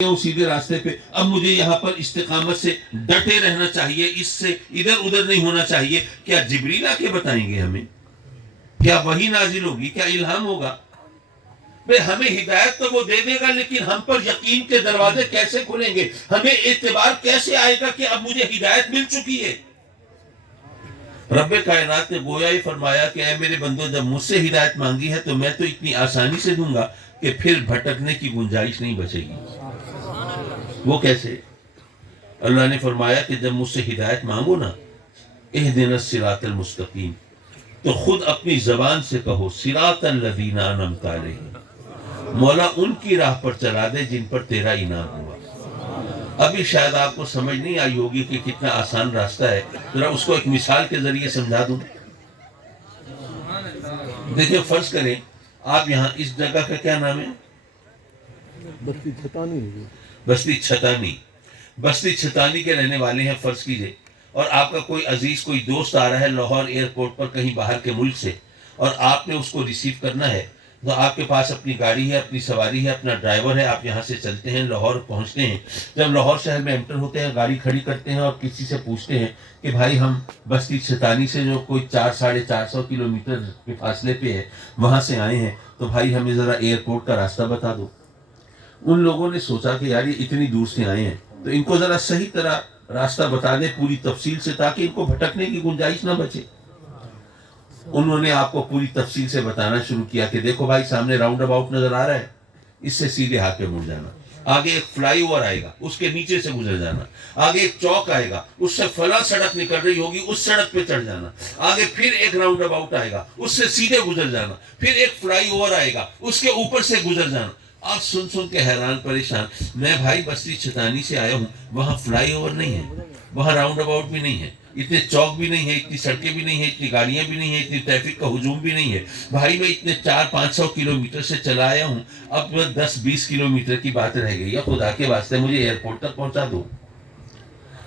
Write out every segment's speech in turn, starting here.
ہوں سیدھے راستے پہ، اب مجھے یہاں پر استقامت سے ڈٹے رہنا چاہیے، اس سے ادھر ادھر نہیں ہونا چاہیے. کیا جبریل آ کے بتائیں گے ہمیں؟ کیا وحی نازل ہوگی؟ کیا الہام ہوگا؟ بھئی ہمیں ہدایت تو وہ دے دے گا، لیکن ہم پر یقین کے دروازے کیسے کھلیں گے؟ ہمیں اعتبار کیسے آئے گا کہ اب مجھے ہدایت مل چکی ہے؟ رب کائنات نے گویا ہی فرمایا کہ اے میرے بندو، جب مجھ سے ہدایت مانگی ہے تو میں تو اتنی آسانی سے دوں گا کہ پھر بھٹکنے کی گنجائش نہیں بچے گی. وہ کیسے؟ اللہ نے فرمایا کہ جب مجھ سے ہدایت مانگو نا، اہدنا الصراط المستقیم، تو خود اپنی زبان سے کہو صراط الذین انعمت علیہم، مولا ان کی راہ پر چلا دے جن پر تیرا انعام ہوا. ابھی شاید آپ کو سمجھ نہیں آئی ہوگی کہ کتنا آسان راستہ ہے، ذرا اس کو ایک مثال کے ذریعے سمجھا دوں. دیکھیں، فرض کریں آپ یہاں اس جگہ کا کیا نام ہے؟ بستی چھتانی. بستی چھتانی. بستی چھتانی کے رہنے والے ہیں فرض کیجئے، اور آپ کا کوئی عزیز، کوئی دوست آ رہا ہے لاہور ایئرپورٹ پر کہیں باہر کے ملک سے، اور آپ نے اس کو ریسیو کرنا ہے. تو آپ کے پاس اپنی گاڑی ہے، اپنی سواری ہے، اپنا ڈرائیور ہے، آپ یہاں سے چلتے ہیں، لاہور پہنچتے ہیں. جب لاہور شہر میں انٹر ہوتے ہیں، گاڑی کھڑی کرتے ہیں اور کسی سے پوچھتے ہیں کہ بھائی ہم بستی چھتانی سے جو کوئی 400-450 کلومیٹر کے فاصلے پہ ہے وہاں سے آئے ہیں، تو بھائی ہمیں ذرا ایئرپورٹ کا راستہ بتا دو. ان لوگوں نے سوچا کہ یار یہ اتنی دور سے آئے ہیں تو ان کو ذرا صحیح طرح راستہ بتا دیں پوری تفصیل سے، تاکہ ان کو بھٹکنے کی گنجائش نہ بچے. انہوں نے آپ کو پوری تفصیل سے بتانا شروع کیا کہ دیکھو بھائی، سامنے راؤنڈ اباؤٹ نظر آ رہا ہے، اس سے سیدھے ہاتھ پہ مڑ جانا. آگے ایک فلائی اوور آئے گا، اس کے نیچے سے گزر جانا. آگے ایک چوک آئے گا، اس سے فلاں سڑک نکل رہی ہوگی، اس سڑک پہ چڑھ جانا. آگے پھر ایک راؤنڈ اباؤٹ آئے گا، اس سے سیدھے گزر جانا. پھر ایک فلائی اوور آئے گا، اس کے اوپر سے گزر جانا. آپ سن کے حیران پریشان. میں بھائی بستی چھتانی سے آیا ہوں، وہاں فلائی اوور نہیں ہے، وہاں راؤنڈ اباؤٹ بھی نہیں ہے، اتنے چوک بھی نہیں ہے، اتنی سڑکیں بھی نہیں ہیں، اتنی گاڑیاں بھی نہیں ہیں، اتنی ٹریفک کا ہجوم بھی نہیں ہے. بھائی میں اتنے 400-500 کلومیٹر سے چلا آیا ہوں، اب 10-20 کلومیٹر کی بات رہ گئی ہے، خدا کے واسطے مجھے ایئرپورٹ تک پہنچا دو.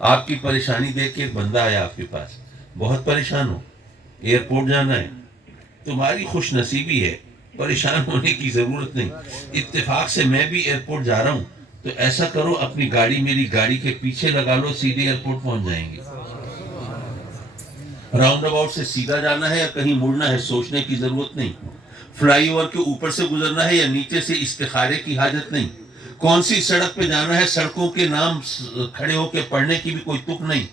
آپ کی پریشانی دیکھ کے ایک بندہ آیا آپ کے پاس، بہت پریشان ہو، ایئرپورٹ جانا ہے. تمہاری خوش نصیبی ہے، پریشان ہونے کی ضرورت نہیں. اتفاق سے میں بھی ایئرپورٹ جا رہا ہوں، تو ایسا کرو اپنی گاڑی میری گاڑی کے پیچھے لگا لو، سیدھے ایئرپورٹ پہنچ جائیں گے. راؤنڈ اباؤٹ سے سیدھا جانا ہے یا کہیں مڑنا ہے سوچنے کی ضرورت نہیں. فلائی اوور کے اوپر سے گزرنا ہے یا نیچے سے، استخارے کی حاجت نہیں. کون سی سڑک پہ جانا ہے، سڑکوں کے نام کھڑے ہو کے پڑھنے کی بھی کوئی تک نہیں.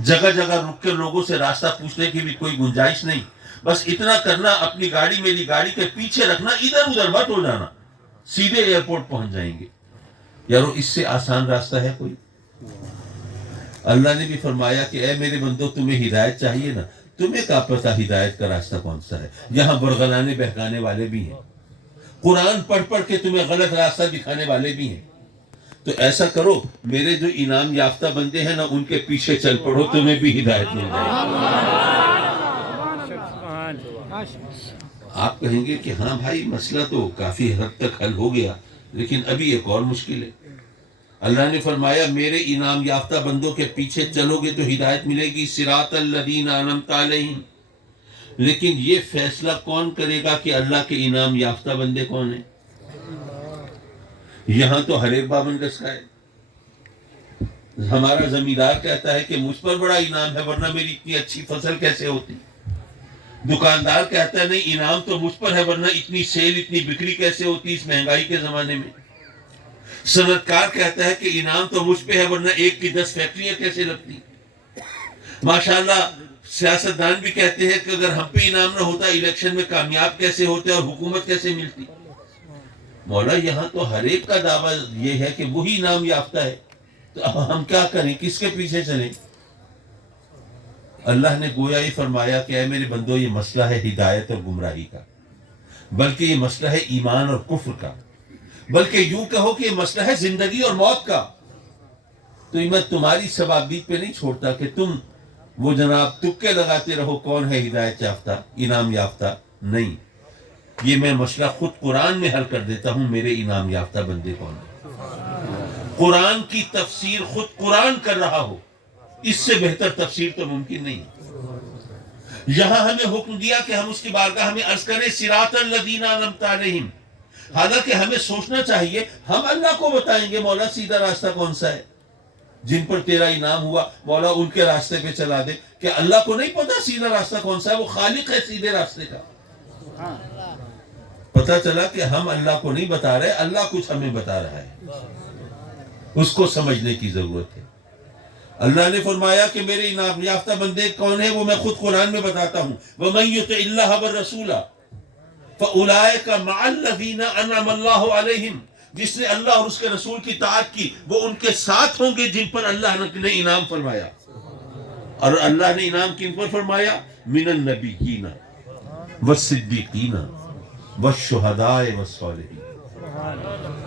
جگہ جگہ رک کے لوگوں سے راستہ پوچھنے کی بھی کوئی گنجائش نہیں. بس اتنا کرنا، اپنی گاڑی میری گاڑی کے پیچھے رکھنا، ادھر ادھر مت ہو جانا، سیدھے ایئرپورٹ پہنچ جائیں گے. یارو اس سے آسان راستہ ہے کوئی؟ اللہ نے بھی فرمایا کہ اے میرے بندو، تمہیں ہدایت چاہیے نا، تمہیں کیا پتہ ہدایت کا راستہ کون سا ہے؟ یہاں برگلانے بہکانے والے بھی ہیں، قرآن پڑھ پڑھ کے تمہیں غلط راستہ دکھانے والے بھی ہیں. تو ایسا کرو، میرے جو انعام یافتہ بندے ہیں نا، ان کے پیچھے چل پڑو، تمہیں بھی ہدایت مل جائے گی. آپ کہیں گے کہ ہاں بھائی، مسئلہ تو کافی حد تک حل ہو گیا، لیکن ابھی ایک اور مشکل ہے. اللہ نے فرمایا میرے انعام یافتہ بندوں کے پیچھے چلو گے تو ہدایت ملے گی، صراط الذین انعمت علیہم. لیکن یہ فیصلہ کون کرے گا کہ اللہ کے انعام یافتہ بندے کون ہیں؟ یہاں تو ہر ایک بابن گز کا ہے. ہمارا زمیندار کہتا ہے کہ مجھ پر بڑا انعام ہے، ورنہ میری اتنی اچھی فصل کیسے ہوتی. دکاندار کہتا ہے نہیں، انعام تو مجھ پر ہے، ورنہ اتنی سیل، اتنی بکری کیسے ہوتی اس مہنگائی کے زمانے میں. صنعت کار کہتا ہے کہ انعام تو مجھ پہ ہے، ورنہ 1 کی 10 فیکٹریاں کیسے لگتی. ماشاءاللہ سیاستدان بھی کہتے ہیں کہ اگر ہم پہ انعام نہ ہوتا، الیکشن میں کامیاب کیسے ہوتے اور حکومت کیسے ملتی. مولا یہاں تو ہر ایک کا دعویٰ یہ ہے کہ وہی انعام یافتہ ہے، تو اب ہم کیا کریں، کس کے پیچھے چلیں؟ اللہ نے گویا ہی فرمایا کہ اے میرے بندو، یہ مسئلہ ہے ہدایت اور گمراہی کا، بلکہ یہ مسئلہ ہے ایمان اور کفر کا، بلکہ یوں کہو کہ یہ مسئلہ ہے زندگی اور موت کا. تو میں تمہاری ثوابدید پہ نہیں چھوڑتا کہ تم وہ جناب تکے لگاتے رہو کون ہے ہدایت یافتہ، انعام یافتہ. نہیں، یہ میں مسئلہ خود قرآن میں حل کر دیتا ہوں، میرے انعام یافتہ بندے کون ہیں. قرآن کی تفسیر خود قرآن کر رہا ہو، اس سے بہتر تفسیر تو ممکن نہیں. یہاں ہمیں حکم دیا کہ ہم اس کی بارگاہ میں عرض کریں صراط الذین انعمت علیہم، حالانکہ ہمیں سوچنا چاہیے ہم اللہ کو بتائیں گے مولا سیدھا راستہ کون سا ہے، جن پر تیرا انعام ہوا مولا ان کے راستے پہ چلا دے. کہ اللہ کو نہیں پتا سیدھا راستہ کون سا ہے؟ وہ خالق ہے سیدھے راستے کا. پتا چلا کہ ہم اللہ کو نہیں بتا رہے، اللہ کچھ ہمیں بتا رہا ہے، اس کو سمجھنے کی ضرورت ہے. اللہ نے فرمایا کہ میرے انعام یافتہ بندے کون ہیں، وہ میں خود قرآن میں بتاتا ہوں. وَمَن يُطِعِ اللَّهَ وَالرَّسُولَ فَأُولَٰئِكَ مَعَ الَّذِينَ أَنْعَمَ اللَّهُ عَلَيْهِمْ. جس نے اللہ اور اس کے رسول کی طاعت کی وہ ان کے ساتھ ہوں گے جن پر اللہ نے انعام فرمایا. اور اللہ نے انعام کن پر فرمایا؟ من النبیین والصدیقین والشہداء والصالحین.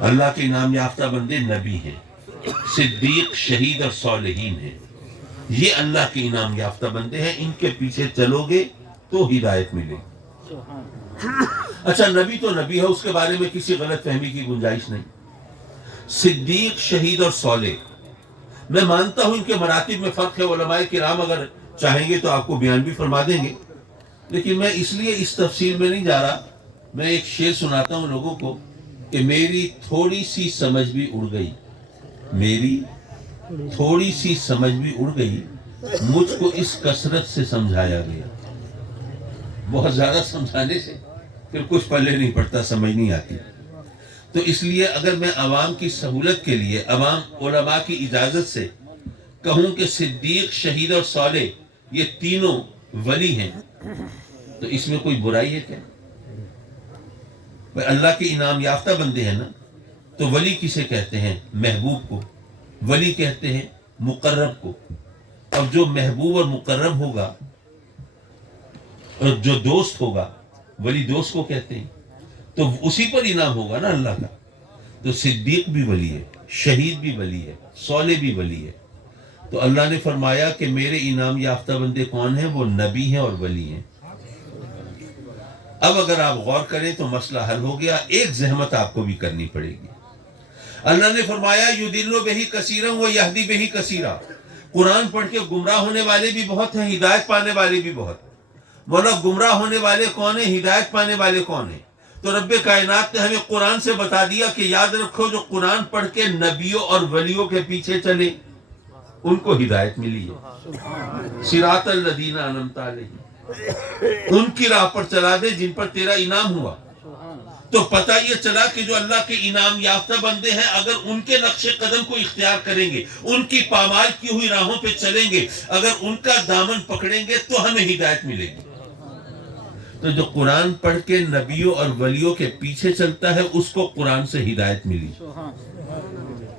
اللہ کے انعام یافتہ بندے نبی ہیں، صدیق، شہید اور صالحین ہیں. یہ اللہ کے انعام یافتہ بندے ہیں، ان کے پیچھے چلو گے تو ہدایت ملے گی. اچھا، نبی تو نبی ہے، اس کے بارے میں کسی غلط فہمی کی گنجائش نہیں. صدیق، شہید اور صالح، میں مانتا ہوں ان کے مراتب میں فرق ہے. علماء کرام اگر چاہیں گے تو آپ کو بیان بھی فرما دیں گے، لیکن میں اس لیے اس تفصیل میں نہیں جا رہا. میں ایک شعر سناتا ہوں لوگوں کو کہ میری تھوڑی سی سمجھ بھی اڑ گئی، میری تھوڑی سی سمجھ بھی اڑ گئی، مجھ کو اس کثرت سے سمجھایا گیا. بہت زیادہ سمجھانے سے پھر کچھ پلے نہیں پڑتا، سمجھ نہیں آتی. تو اس لیے اگر میں عوام کی سہولت کے لیے عوام علماء کی اجازت سے کہوں کہ صدیق، شہید اور صالح یہ تینوں ولی ہیں، تو اس میں کوئی برائی ہے کیا؟ بھائی اللہ کے انعام یافتہ بندے ہیں نا. تو ولی کسے کہتے ہیں؟ محبوب کو. ولی کہتے ہیں مقرب کو. اور جو محبوب اور مقرب ہوگا اور جو دوست ہوگا، ولی دوست کو کہتے ہیں، تو اسی پر انعام ہوگا نا اللہ کا. تو صدیق بھی ولی ہے، شہید بھی ولی ہے، صالح بھی ولی ہے. تو اللہ نے فرمایا کہ میرے انعام یافتہ بندے کون ہیں؟ وہ نبی ہیں اور ولی ہیں. اب اگر آپ غور کریں تو مسئلہ حل ہو گیا. ایک زحمت آپ کو بھی کرنی پڑے گی. اللہ نے فرمایا یُضِلُّ بِهِ کثیرا وَیَہْدِی بِهِ کثیرا. قرآن پڑھ کے گمراہ ہونے والے بھی بہت ہیں، ہدایت پانے والے بھی بہت. مولا گمراہ ہونے والے کون ہیں، ہدایت پانے والے کون ہیں؟ تو رب کائنات نے ہمیں قرآن سے بتا دیا کہ یاد رکھو جو قرآن پڑھ کے نبیوں اور ولیوں کے پیچھے چلے ان کو ہدایت ملی ہے. صراط الذین انعمت علیہم، ان کی راہ پر چلا دے جن پر تیرا انعام ہوا. تو پتہ یہ چلا کہ جو اللہ کے انعام یافتہ بندے ہیں اگر ان کے نقش قدم کو اختیار کریں گے، ان کی پامال کی ہوئی راہوں پہ چلیں گے، اگر ان کا دامن پکڑیں گے تو ہمیں ہدایت ملے گی. تو جو قرآن پڑھ کے نبیوں اور ولیوں کے پیچھے چلتا ہے اس کو قرآن سے ہدایت ملی.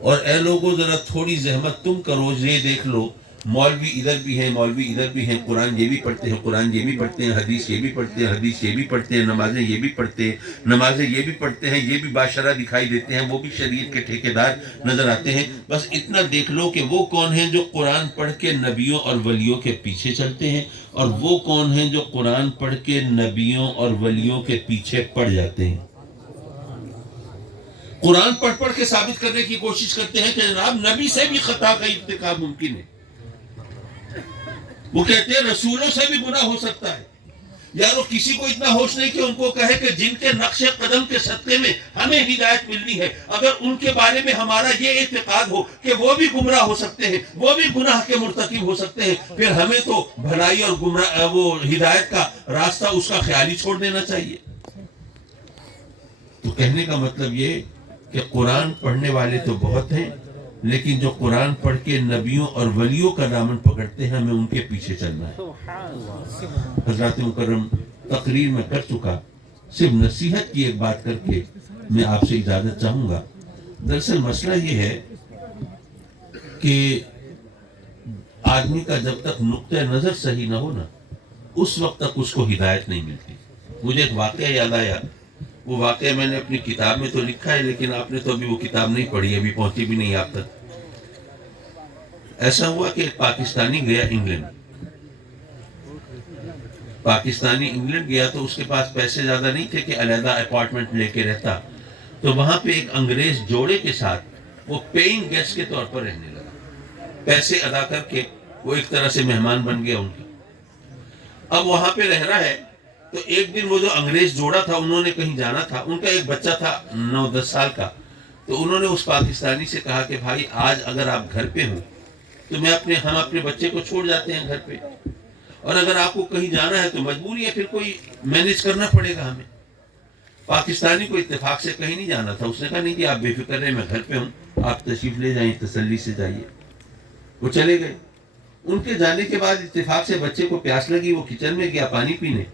اور اے لوگوں ذرا تھوڑی زحمت تم کرو، یہ دیکھ لو مولوی ادھر بھی ہیں، مولوی ادھر بھی ہیں، قرآن یہ بھی پڑھتے ہیں، قرآن یہ بھی پڑھتے ہیں، حدیث یہ بھی پڑھتے ہیں، حدیث یہ بھی پڑھتے ہیں، نمازیں یہ بھی پڑھتے ہیں، نمازیں یہ بھی پڑھتے ہیں، یہ بھی باشرہ دکھائی دیتے ہیں، وہ بھی شریعت کے ٹھیکیدار نظر آتے ہیں. بس اتنا دیکھ لو کہ وہ کون ہیں جو قرآن پڑھ کے نبیوں اور ولیوں کے پیچھے چلتے ہیں، اور وہ کون ہیں جو قرآن پڑھ کے نبیوں اور ولیوں کے پیچھے پڑ جاتے ہیں. قرآن پڑھ کے ثابت کرنے کی کوشش کرتے ہیں کہ جناب نبی سے بھی خطا کا ارتکاب ممکن ہے. وہ کہتے ہیں رسولوں سے بھی گناہ ہو سکتا ہے. یار وہ کسی کو اتنا ہوش نہیں کہ ان کو کہے کہ جن کے نقش قدم کے صدقے میں ہمیں ہدایت ملنی ہے، اگر ان کے بارے میں ہمارا یہ اعتقاد ہو کہ وہ بھی گمراہ ہو سکتے ہیں، وہ بھی گناہ کے مرتکب ہو سکتے ہیں، پھر ہمیں تو بھلائی اور گمراہ وہ ہدایت کا راستہ اس کا خیال ہی چھوڑ دینا چاہیے. تو کہنے کا مطلب یہ کہ قرآن پڑھنے والے تو بہت ہیں، لیکن جو قرآن پڑھ کے نبیوں اور ولیوں کا دامن پکڑتے ہیں ہمیں ان کے پیچھے چلنا ہے. حضرات مکرم تقریر میں کر چکا، صرف نصیحت کی ایک بات کر کے میں آپ سے اجازت چاہوں گا. دراصل مسئلہ یہ ہے کہ آدمی کا جب تک نقطہ نظر صحیح نہ ہو نا اس وقت تک اس کو ہدایت نہیں ملتی. مجھے ایک واقعہ یاد آیا، وہ واقعہ میں نے اپنی کتاب میں تو لکھا ہے لیکن آپ نے تو ابھی وہ کتاب نہیں پڑھی، ابھی پہنچی بھی نہیں آپ تک. ایسا ہوا کہ ایک پاکستانی گیا انگلینڈ. پاکستانی انگلینڈ گیا تو اس کے پاس پیسے زیادہ نہیں تھے کہ علیحدہ اپارٹمنٹ لے کے رہتا، تو وہاں پہ ایک انگریز جوڑے کے ساتھ وہ پیئنگ گیسٹ کے طور پر رہنے لگا. پیسے ادا کر کے وہ ایک طرح سے مہمان بن گیا ان کی. اب وہاں پہ رہ رہا ہے تو ایک دن وہ جو انگریز جوڑا تھا انہوں نے کہیں جانا تھا، ان کا ایک بچہ تھا 9-10 سال کا، تو انہوں نے اس پاکستانی سے کہا کہ بھائی آج اگر آپ گھر پہ ہوں تو ہم اپنے بچے کو چھوڑ جاتے ہیں گھر پہ، اور اگر آپ کو کہیں جانا ہے تو مجبوری ہے، پھر کوئی مینج کرنا پڑے گا ہمیں۔ پاکستانی کو اتفاق سے کہیں نہیں جانا تھا، اس نے کہا نہیں جی آپ بے فکر رہیں، میں گھر پہ ہوں، آپ تشریف لے جائیں، تسلی سے جائیے۔ وہ چلے گئے۔ ان کے جانے کے بعد اتفاق سے بچے کو پیاس لگی، وہ کچن میں گیا پانی پینے،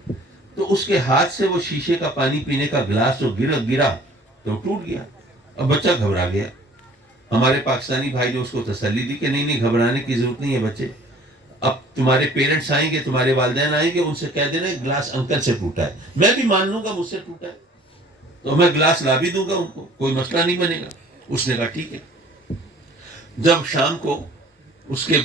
تو اس کے ہاتھ سے وہ شیشے کا پانی پینے کا گلاس جو گرا تو ٹوٹ گیا۔ اب بچہ گھبرا گیا۔ ہمارے پاکستانی بھائی نے اس کو تسلی دی کہ نہیں گھبرانے کی ضرورت نہیں ہے بچے، اب تمہارے پیرنٹس آئیں گے، تمہارے والدین آئیں گے، ان سے کہہ دینا گلاس انکل سے ٹوٹا ہے، میں بھی مان لوں گا مجھ سے ٹوٹا ہے تو میں گلاس لا بھی دوں گا ان کو، کوئی مسئلہ نہیں بنے گا۔ اس نے کہا ٹھیک ہے۔ جب شام کو اس کے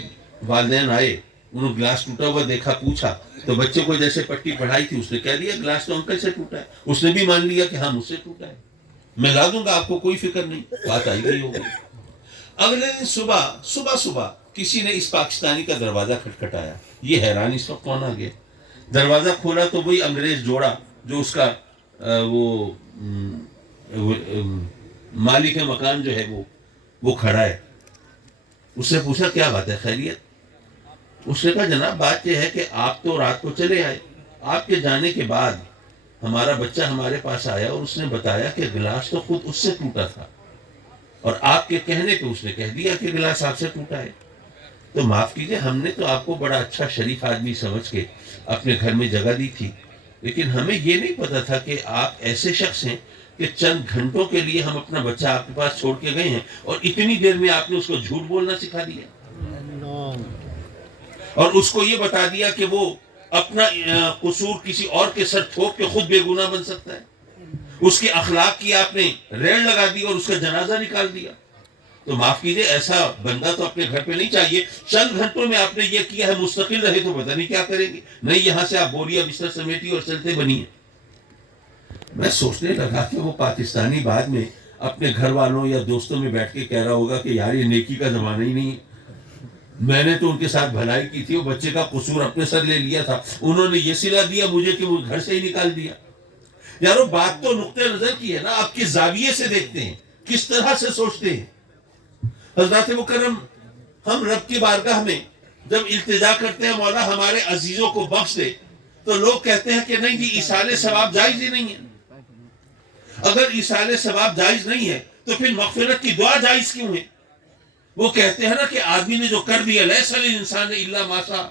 والدین آئے، انہوں نے گلاس ٹوٹا ہوا دیکھا، پوچھا تو بچے کو جیسے پٹی پڑھائی تھی اس نے کہہ دیا گلاس تو انکل سے ٹوٹا ہے، اس نے بھی مان لیا کہ ہاں مجھ سے ٹوٹا ہے، میں لا دوں گا آپ کو، کوئی فکر نہیں، بات آئی گئی ہوگی۔ اگلے دن صبح کسی نے اس پاکستانی کا دروازہ کھٹکھٹایا، یہ حیران اس وقت کون آ گیا، دروازہ کھولا تو وہی انگریز جوڑا جو اس کا مالک مکان جو ہے وہ کھڑا ہے۔ اس سے پوچھا کیا بات ہے، خیریت؟ اس نے کہا جناب بات یہ ہے کہ آپ تو رات کو چلے آئے، آپ کے جانے کے بعد ہمارا بچہ ہمارے پاس آیا اور اس نے بتایا کہ گلاس تو خود اس سے ٹوٹا تھا، اور آپ کے کہنے پہ اس نے کہہ دیا کہ گلاس آپ سے ٹوٹا ہے، تو معاف کیجئے ہم نے تو آپ کو بڑا اچھا شریف آدمی سمجھ کے اپنے گھر میں جگہ دی تھی، لیکن ہمیں یہ نہیں پتا تھا کہ آپ ایسے شخص ہیں کہ چند گھنٹوں کے لیے ہم اپنا بچہ آپ کے پاس چھوڑ کے گئے ہیں اور اتنی دیر میں آپ نے اس کو جھوٹ بولنا سکھا دیا، اور اس کو یہ بتا دیا کہ وہ اپنا قصور کسی اور کے سر تھوپ کے خود بے گناہ بن سکتا ہے، اس کے اخلاق کی آپ نے ریڑھ لگا دی اور اس کا جنازہ نکال دیا۔ تو معاف کیجیے ایسا بندہ تو اپنے گھر پہ نہیں چاہیے، چند گھنٹوں میں آپ نے یہ کیا ہے، مستقل رہے تو پتہ نہیں کیا کریں گے، نہیں یہاں سے آپ بوریا بستر سمیٹی اور چلتے بنیے۔ میں سوچنے لگا کہ وہ پاکستانی بعد میں اپنے گھر والوں یا دوستوں میں بیٹھ کے کہہ رہا ہوگا کہ یار یہ نیکی کا زمانہ ہی نہیں ہے، میں نے تو ان کے ساتھ بھلائی کی تھی، وہ بچے کا قصور اپنے سر لے لیا تھا، انہوں نے یہ صلہ دیا مجھے کہ وہ گھر سے ہی نکال دیا۔ یارو بات تو نقطہ نظر کی ہے نا، آپ کس زاویے سے دیکھتے ہیں، کس طرح سے سوچتے ہیں۔ حضرات مکرم، ہم رب کی بارگاہ میں جب التجا کرتے ہیں مولا ہمارے عزیزوں کو بخش دے، تو لوگ کہتے ہیں کہ نہیں جی ایصال ثواب جائز ہی نہیں ہے۔ اگر ایصال ثواب جائز نہیں ہے تو پھر مغفرت کی دعا جائز کیوں ہے؟ وہ کہتے ہیں نا کہ آدمی نے جو کر دیا لیس الانسان الا ما سعی،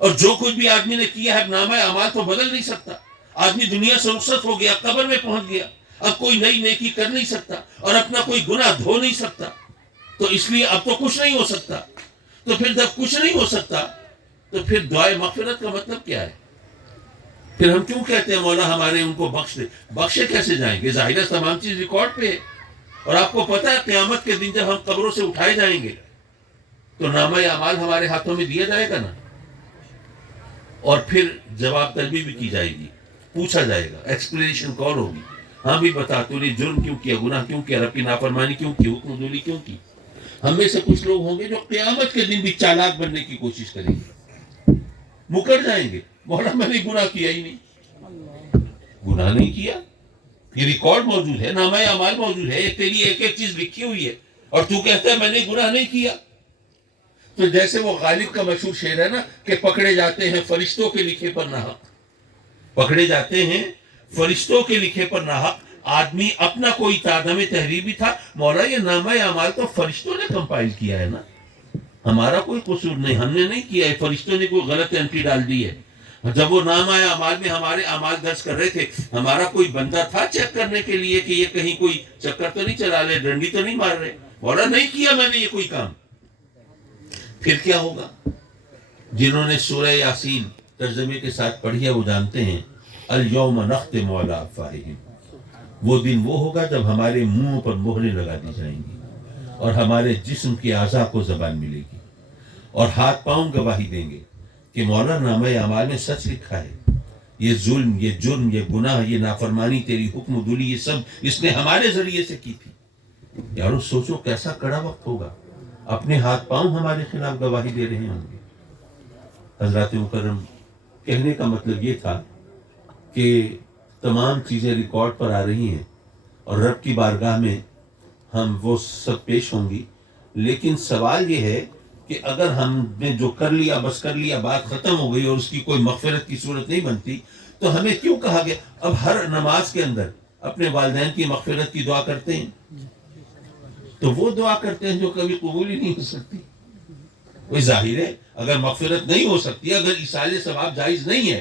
اور جو کچھ بھی آدمی نے کیا ہے نامہ اعمال تو بدل نہیں سکتا، آدمی دنیا سے رخصت ہو گیا، قبر میں پہنچ گیا، اب کوئی نئی نیکی کر نہیں سکتا اور اپنا کوئی گناہ دھو نہیں سکتا، تو اس لیے اب تو کچھ نہیں ہو سکتا۔ تو پھر جب کچھ نہیں ہو سکتا تو پھر دعائے مغفرت کا مطلب کیا ہے؟ پھر ہم کیوں کہتے ہیں مولا ہمارے ان کو بخش دے؟ بخشے کیسے جائیں گے؟ ظاہر ہے تمام چیز ریکارڈ پہ ہے، اور آپ کو پتہ ہے قیامت کے دن جب ہم قبروں سے اٹھائے جائیں گے تو نامہ اعمال ہمارے ہاتھوں میں دیا جائے گا نا، اور پھر جواب طلبی بھی کی جائے گی، پوچھا جائے گا، ایکسپلینیشن کال ہوگی، ہاں بھی بتا تو نے جرم کیوں کیا، گناہ کیوں کیا، رب کی نافرمانی کیوں کی، حکم دولی کیوں کی۔ ہم میں سے کچھ لوگ ہوں گے جو قیامت کے دن بھی چالاک بننے کی کوشش کریں گے، مکر جائیں گے، مولا میں نے گناہ کیا ہی نہیں، گناہ نہیں کیا، یہ ریکارڈ موجود ہے، نامہ اعمال موجود ہے، تیری ایک ایک چیز لکھی ہوئی ہے، اور تو کہتا ہے میں نے گناہ نہیں کیا۔ تو جیسے وہ غالب کا مشہور شعر ہے نا کہ پکڑے جاتے ہیں فرشتوں کے لکھے پر ناحق، پکڑے جاتے ہیں فرشتوں کے لکھے پر ناحق، آدمی اپنا کوئی تعدم تحریر بھی تھا، مولا یہ نامہ اعمال تو فرشتوں نے کمپائل کیا ہے نا، ہمارا کوئی قصور نہیں، ہم نے نہیں کیا ہے، فرشتوں نے کوئی غلط انٹری ڈال دی ہے۔ جب وہ نامہ اعمال میں ہمارے اعمال درج کر رہے تھے، ہمارا کوئی بندہ تھا چیک کرنے کے لیے کہ یہ کہیں کوئی چکر تو نہیں چلا رہے، ڈنڈی تو نہیں مار رہے؟ مولا نہیں کیا میں نے یہ کوئی کام۔ پھر کیا ہوگا؟ جنہوں نے سورہ یاسین ترجمے کے ساتھ پڑھی ہے وہ جانتے ہیں، الیوم نختم علی افواہہم، وہ دن وہ ہوگا جب ہمارے منہوں پر مہریں لگا دی جائیں گی اور ہمارے جسم کے اعضاء کو زبان ملے گی اور ہاتھ پاؤں گواہی دیں گے کہ مولا نامہ اعمال میں سچ لکھا ہے، یہ ظلم، یہ جرم، یہ گناہ، یہ نافرمانی، تیری حکم دلی، یہ سب اس نے ہمارے ذریعے سے کی تھی۔ یارو سوچو کیسا کڑا وقت ہوگا، اپنے ہاتھ پاؤں ہمارے خلاف گواہی دے رہے ہوں گے۔ حضرات مکرم، کہنے کا مطلب یہ تھا کہ تمام چیزیں ریکارڈ پر آ رہی ہیں اور رب کی بارگاہ میں ہم وہ سب پیش ہوں گی. لیکن سوال یہ ہے کہ اگر ہم نے جو کر لیا بس کر لیا، بات ختم ہو گئی اور اس کی کوئی مغفرت کی صورت نہیں بنتی، تو ہمیں کیوں کہا گیا اب ہر نماز کے اندر اپنے والدین کی مغفرت کی دعا کرتے ہیں؟ تو وہ دعا کرتے ہیں جو کبھی قبول ہی نہیں ہو سکتی. کوئی ظاہر ہے اگر مغفرت نہیں ہو سکتی، اگر ایصال ثواب جائز نہیں ہے،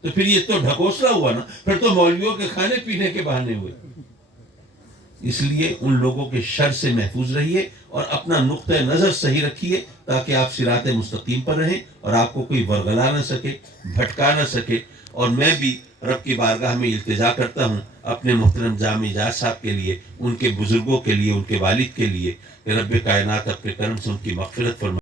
تو پھر یہ تو ڈھکوسلا ہوا نا، پھر تو مولویوں کے کھانے پینے کے بہانے ہوئے. اس لیے ان لوگوں کے شر سے محفوظ رہیے اور اپنا نقطہ نظر صحیح رکھیے تاکہ آپ صراط مستقیم پر رہیں اور آپ کو کوئی ورگلا نہ سکے، بھٹکا نہ سکے. اور میں بھی رب کی بارگاہ میں التجا کرتا ہوں اپنے محترم جامع اجاز صاحب کے لیے، ان کے بزرگوں کے لیے، ان کے والد کے لیے، کہ رب کائنات اپنے کرم سے ان کی مغفرت فرمائے.